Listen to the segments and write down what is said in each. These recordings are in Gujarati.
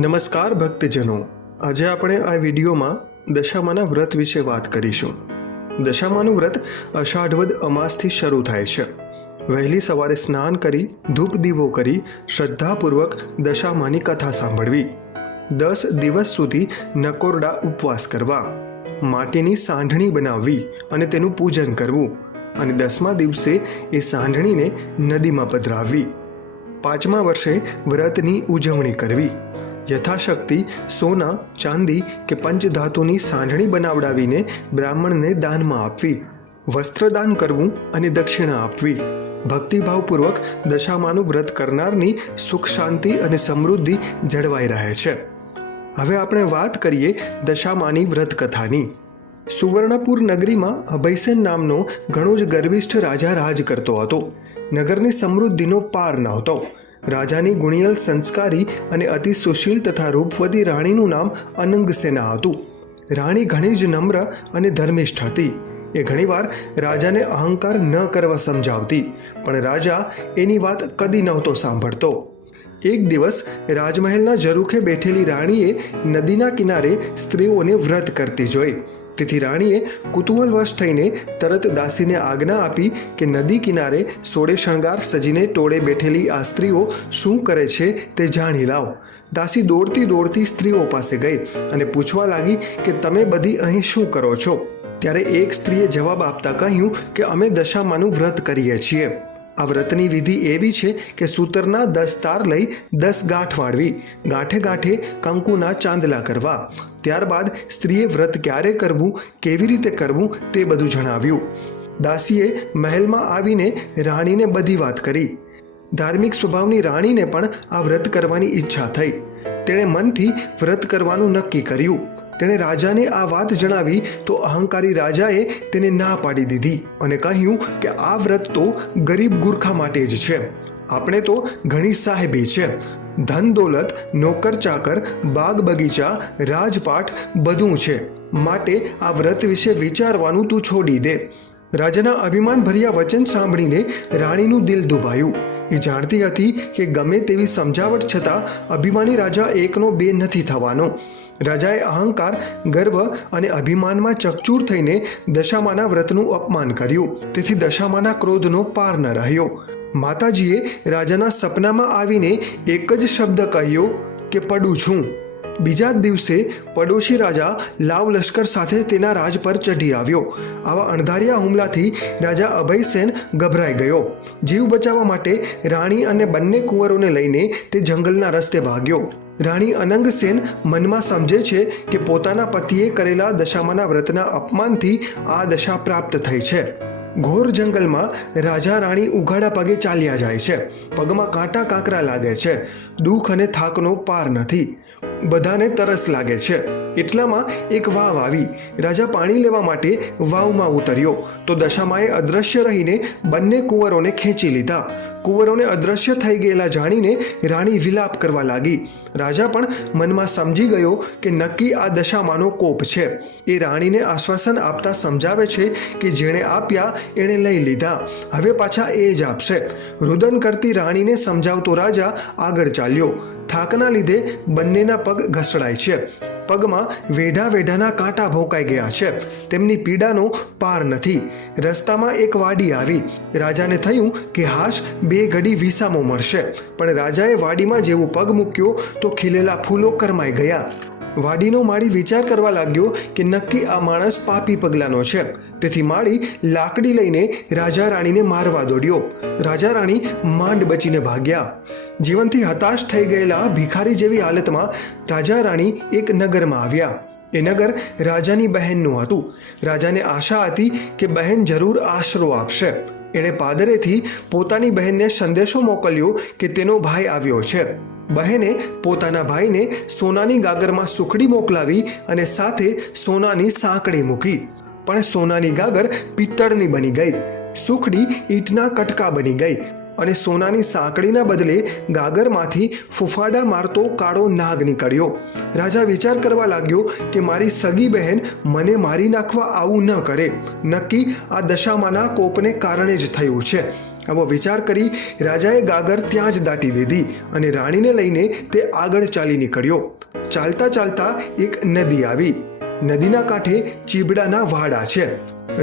નમસ્કાર ભક્તજનો, આજે આપણે આ વિડીયોમાં દશામાના વ્રત વિશે વાત કરીશું. દશામાનું વ્રત અષાઢવદ અમાસથી શરૂ થાય છે. વહેલી સવારે સ્નાન કરી ધૂપ દીવો કરી શ્રદ્ધાપૂર્વક દશામાની કથા સાંભળવી. 10 દિવસ સુધી નકોરડા ઉપવાસ કરવા, માટીની સાંઢણી બનાવવી અને તેનું પૂજન કરવું અને 10મા દિવસે એ સાંઢણીને નદીમાં પધરાવવી. 5મા વર્ષે વ્રતની ઉજવણી કરવી. યથાશક્તિ સોના, ચાંદી કે પંચધાતુની સાંઢણી બનાવડાવીને બ્રાહ્મણને દાનમાં આપવી. વસ્ત્રદાન કરવું અને દક્ષિણા આપવી. ભક્તિભાવપૂર્વક દશામાનું વ્રત કરનારની સુખ, શાંતિ અને સમૃદ્ધિ જળવાઈ રહે છે. હવે આપણે વાત કરીએ દશામાની વ્રત કથાની. સુવર્ણપુર નગરીમાં અભયસેન નામનો ઘણો જ ગર્વિષ્ઠ રાજા રાજ કરતો હતો. નગરની સમૃદ્ધિનો પાર નહોતો. રાજાની ગુણિયલ, સંસ્કારી અને અતિ સુશીલ તથા રૂપવતી રાણીનું નામ અનંગસેના હતું. રાણી ઘણી જ નમ્ર અને ધર્મિષ્ઠ હતી. એ ઘણીવાર રાજાને અહંકાર ન કરવા સમજાવતી, પણ રાજા એની વાત કદી નહોતો સાંભળતો. એક દિવસ રાજમહેલના ઝરૂખે બેઠેલી રાણીએ નદીના કિનારે સ્ત્રીઓને વ્રત કરતી જોઈ. તેથી રાણીએ કુતૂહલવશ થઈને તરત દાસીને આજ્ઞા આપી કે નદી કિનારે સોળે શણગાર સજીને ટોળે બેઠેલી આ સ્ત્રીઓ શું કરે છે તે જાણી લાવ. દાસી દોડતી દોડતી સ્ત્રીઓ પાસે ગઈ અને પૂછવા લાગી કે તમે બધી અહીં શું કરો છો? ત્યારે એક સ્ત્રીએ જવાબ આપતા કહ્યું કે અમે દશામાનું વ્રત કરીએ છીએ. આ વ્રતની વિધિ એવી છે કે સૂતરના 10 તાર લઈ 10 ગાંઠ વાળવી, ગાંઠે ગાંઠે કંકુના ચાંદલા કરવા. ત્યારબાદ સ્ત્રીએ વ્રત ક્યારે કરવું, કેવી રીતે કરવું તે બધું જણાવ્યું. દાસીએ મહેલમાં આવીને રાણીને બધી વાત કરી. ધાર્મિક સ્વભાવની રાણીને પણ આ વ્રત કરવાની ઈચ્છા થઈ. તેણે મનથી વ્રત કરવાનું નક્કી કર્યું. તેણે રાજાને આ વાત જણાવી તો અહંકારી રાજાએ તેને ના પાડી દીધી અને કહ્યું કે આ વ્રત તો ગરીબ ગુરખા માટે જ છે. આપણે તો ઘણી સાહેબી છે, ધન દોલત, નોકર ચાકર, બાગ બગીચા, રાજપાટ બધું છે. માટે આ વ્રત વિશે વિચારવાનું તું છોડી દે. રાજાના અભિમાનભર્યા વચન સાંભળીને રાણીનું દિલ દુભાયું. એ જાણતી હતી કે ગમે તેવી સમજાવટ છતાં અભિમાની રાજા એકનો બે નથી થવાનો. રાજાએ અહંકાર, ગર્વ અને અભિમાનમાં ચકચૂર થઈને દશામાના વ્રતનું અપમાન કર્યું. તેથી દશામાના ક્રોધનો પાર ન રહ્યો. માતાજીએ રાજાના સપનામાં આવીને એક જ શબ્દ કહ્યો કે પડું છું. બીજા જ દિવસે પડોશી રાજા લાવ લશ્કર સાથે તેના રાજ પર ચઢી આવ્યો. આવા અણધાર્યા હુમલાથી રાજા અભયસેન ગભરાઈ ગયો. જીવ બચાવવા માટે રાણી અને બંને કુંવરોને લઈને તે જંગલના રસ્તે ભાગ્યો. રાણી અનંગસેન મનમાં સમજે છે કે પોતાના પતિએ કરેલા દશામાના વ્રતના અપમાનથી આ દશા પ્રાપ્ત થઈ છે. ઘોર જંગલમાં રાજા રાણી ઉઘાડા પગે ચાલ્યા જાય છે. પગમાં કાંટા કાંકરા લાગે છે. દુઃખ અને થાકનો પાર નથી. બધાને તરસ લાગે છે. એટલામાં એક વાવ આવી. રાજા પાણી લેવા માટે વાવમાં ઉતર્યો તો દશામાએ અદૃશ્ય રહીને બંને કુંવરોને ખેંચી લીધા. કુંવરોને અદૃશ્ય થઈ ગયેલા જાણીને રાણી વિલાપ કરવા લાગી. રાજા પણ મનમાં સમજી ગયો કે નક્કી આ દશામાનો કોપ છે. એ રાણીને આશ્વાસન આપતા સમજાવે છે કે જેણે આપ્યા એણે લઈ લીધા, હવે પાછા એ જ આપશે. રુદન કરતી રાણીને સમજાવતો રાજા આગળ ચાલ્યો. થાકના લીધે બંનેના પગ ઘસડાય છે. પગમાં વેઢા વેઢાના કાંટા ભોંકાઈ ગયા છે. તેમની પીડાનો પાર નથી. રસ્તામાં એક વાડી આવી. રાજાને થયું કે હાશ, 2 ઘડી વિસામો મળશે. પણ રાજાએ વાડીમાં જેવું પગ મૂક્યો તો ખીલેલા ફૂલો કરમાઈ ગયા. વાડીનો માળી વિચાર કરવા લાગ્યો કે નક્કી આ માણસ પાપી પગલાનો છે. તેથી માળી લાકડી લઈને રાજા રાણીને મારવા દોડ્યો. રાજા રાણી માંડ બચીને ભાગ્યા. જીવનથી હતાશ થઈ ગયેલા ભિખારી જેવી હાલતમાં રાજા રાણી એક નગરમાં આવ્યા. એ નગર રાજાની બહેનનું હતું. રાજાને આશા હતી કે બહેન જરૂર આશરો આપશે. એણે પાદરેથી પોતાની બહેનને સંદેશો મોકલ્યો કે તેનો ભાઈ આવ્યો છે. બહેને પોતાના ભાઈને સોનાની ગાગરમાં સુખડી મોકલાવી અને સાથે સોનાની સાંકળી મૂકી. પણ સોનાની ગાગર પિત્તળની બની ગઈ. સુખડી ઈંટના કટકા બની ગઈ અને સોનાની સાંકળીના બદલે ગાગરમાંથી ફૂફાડા મારતો કાળો નાગ નીકળ્યો. રાજા વિચાર કરવા લાગ્યો કે મારી સગી બહેન મને મારી નાખવા આવું ન કરે. નક્કી આ દશામાના કોપને કારણે જ થયું છે. આવો વિચાર કરી રાજાએ ગાગર ત્યાં જ દાટી દીધી અને રાણીને લઈને તે આગળ ચાલી નીકળ્યો. ચાલતા ચાલતા એક નદી આવી. નદીના કાંઠે ચીબડાના વાડા છે.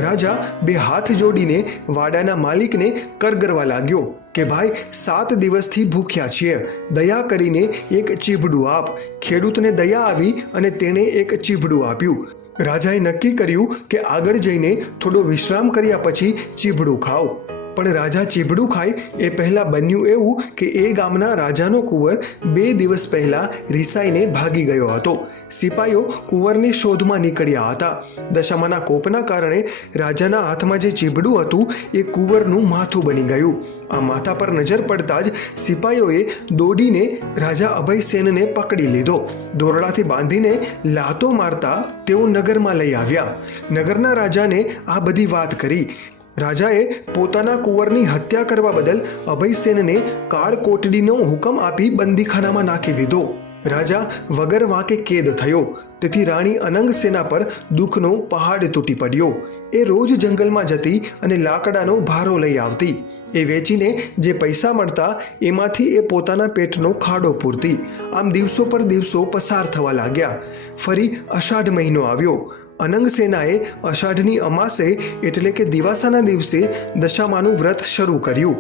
રાજા બે હાથ જોડીને વાડાના માલિકને કરગરવા લાગ્યો કે ભાઈ 7 દિવસથી ભૂખ્યા છીએ, દયા કરીને એક ચીબડું આપ. ખેડૂતને દયા આવી અને તેણે એક ચીબડું આપ્યું. રાજાએ નક્કી કર્યું કે આગળ જઈને થોડો વિશ્રામ કર્યા પછી ચીબડું ખાવ. પણ રાજા ચીબડું ખાય એ પહેલાં બન્યું એવું કે એ ગામના રાજાનો કુંવર 2 દિવસ પહેલાં રિસાઈને ભાગી ગયો હતો. સિપાઈઓ કુંવરની શોધમાં નીકળ્યા હતા. દશામાના કોપના કારણે રાજાના હાથમાં જે ચીબડું હતું એ કુંવરનું માથું બની ગયું. આ માથા પર નજર પડતા જ સિપાઈઓએ દોડીને રાજા અભયસેનને પકડી લીધો. દોરડાથી બાંધીને લાતો મારતા તેઓ નગરમાં લઈ આવ્યા. નગરના રાજાને આ બધી વાત કરી. રાજાએ પોતાના કુંવરની હત્યા કરવા બદલ અભયસેનને કાળ કોટડીનો હુકમ આપી બંદીખાનામાં નાખી દીધો. રાજા વગર વાંકે કેદ થયો. તેથી રાણી અનંગસેના પર દુઃખનો પહાડ તૂટી પડ્યો. એ રોજ જંગલમાં જતી અને લાકડાનો ભારો લઈ આવતી. એ વેચીને જે પૈસા મળતા એમાંથી એ પોતાના પેટનો ખાડો પૂરતી. આમ દિવસો પર દિવસો પસાર થવા લાગ્યા. ફરી અષાઢ મહિનો આવ્યો. અનંગસેનાએ અષાઢની અમાસે એટલે કે દિવાસાના દિવસે દશામાનું વ્રત શરૂ કર્યું.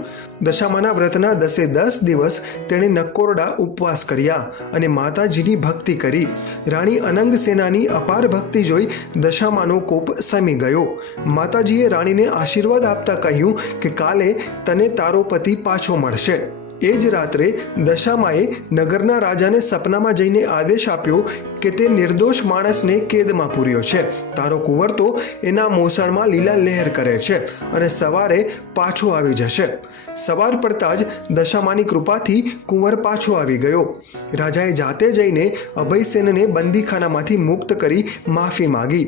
દશામાના વ્રતના 10 દિવસ તેણે નકોરડા ઉપવાસ કર્યા અને માતાજીની ભક્તિ કરી. રાણી અનંગસેનાની અપાર ભક્તિ જોઈ દશામાનો કોપ શમી ગયો. માતાજીએ રાણીને આશીર્વાદ આપતા કહ્યું કે કાલે તને તારો પતિ પાછો મળશે. એ જ રાત્રે દશામાએ નગરના રાજાને સપનામાં જઈને આદેશ આપ્યો કે તે નિર્દોષ માણસને કેદમાં પૂર્યો છે. તારો કુંવર તો એના મોસાળમાં લીલા લહેર કરે છે અને સવારે પાછો આવી જશે. સવાર પડતા જ દશામાની કૃપાથી કુંવર પાછો આવી ગયો. રાજાએ જાતે જઈને અભયસેનને બંદીખાનામાંથી મુક્ત કરી માફી માગી.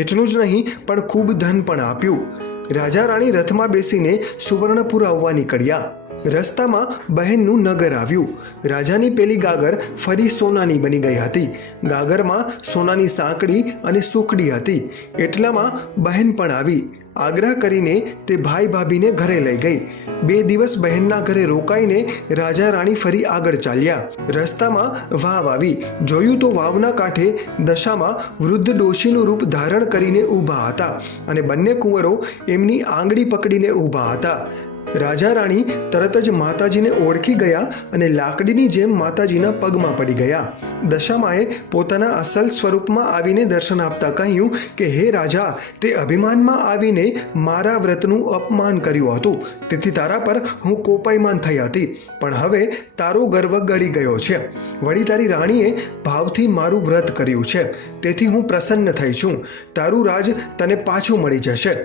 એટલું જ નહીં પણ ખૂબ ધન પણ આપ્યું. રાજા રાણી રથમાં બેસીને સુવર્ણપુર આવવા નીકળ્યા. રસ્તામાં બહેનનું નગર આવ્યું. રાજાની પેલી ગાગર ફરી સોનાની બની ગઈ હતી. ગાગરમાં સોનાની સાંકડી અને સુકડી હતી. એટલામાં બહેન પણ આવી. આગ્રહ કરીને તે ભાઈ ભાભીને ઘરે લઈ ગઈ. 2 દિવસ બહેનના ઘરે રોકાઈને રાજા રાણી ફરી આગળ ચાલ્યા. રસ્તામાં વાવ આવી. જોયું તો વાવના કાંઠે દશામાં વૃદ્ધ ડોશીનું રૂપ ધારણ કરીને ઊભા હતા અને બંને કુંવરો એમની આંગળી પકડીને ઊભા હતા. રાજા રાણી તરત જ માતાજીને ઓળખી ગયા અને લાકડીની જેમ માતાજીના પગમાં પડી ગયા. દશામાએ પોતાના અસલ સ્વરૂપમાં આવીને દર્શન આપતા કહ્યું કે હે રાજા, તે અભિમાનમાં આવીને મારા વ્રતનું અપમાન કર્યું હતું, તેથી તારા પર હું કોપાયમાન થઈ હતી, પણ હવે તારો ગર્વ ગળી ગયો છે. વળી તારી રાણીએ ભાવથી મારું વ્રત કર્યું છે, તેથી હું પ્રસન્ન થઈ છું. તારું રાજ તને પાછું મળી જશે.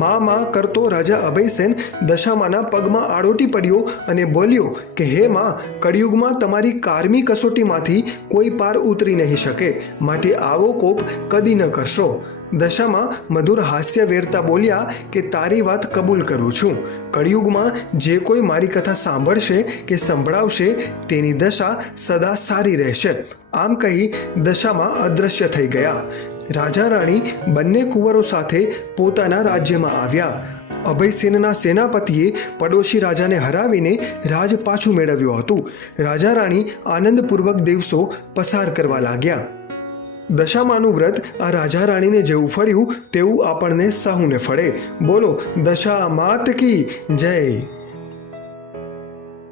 માં કરતો રાજા અભયસેન દશામાના પગમાં આડોટી પડ્યો અને બોલ્યો કે હે માં, કળિયુગમાં તમારી કારમી કસોટીમાંથી કોઈ પાર ઉતરી નહીં શકે, માટે આવો કોપ કદી ન કરશો. દશામાં મધુર હાસ્ય વેરતા બોલ્યા કે તારી વાત કબૂલ કરું છું. કળિયુગમાં જે કોઈ મારી કથા સાંભળશે કે સંભળાવશે તેની દશા સદા સારી રહેશે. આમ કહી દશામાં અદૃશ્ય થઈ ગયા. રાજા રાણી બંને કુંવરો સાથે પોતાના રાજ્યમાં આવ્યા. અભયસેનના સેનાપતિએ પડોશી રાજાને હરાવીને રાજ પાછું મેળવ્યું હતું. રાજા રાણી આનંદપૂર્વક દિવસો પસાર કરવા લાગ્યા. દશામાનું વ્રત આ રાજા રાણીને જેવું ફળ્યું તેવું આપણને સહુને ફળે. બોલો દશા માત કી જય.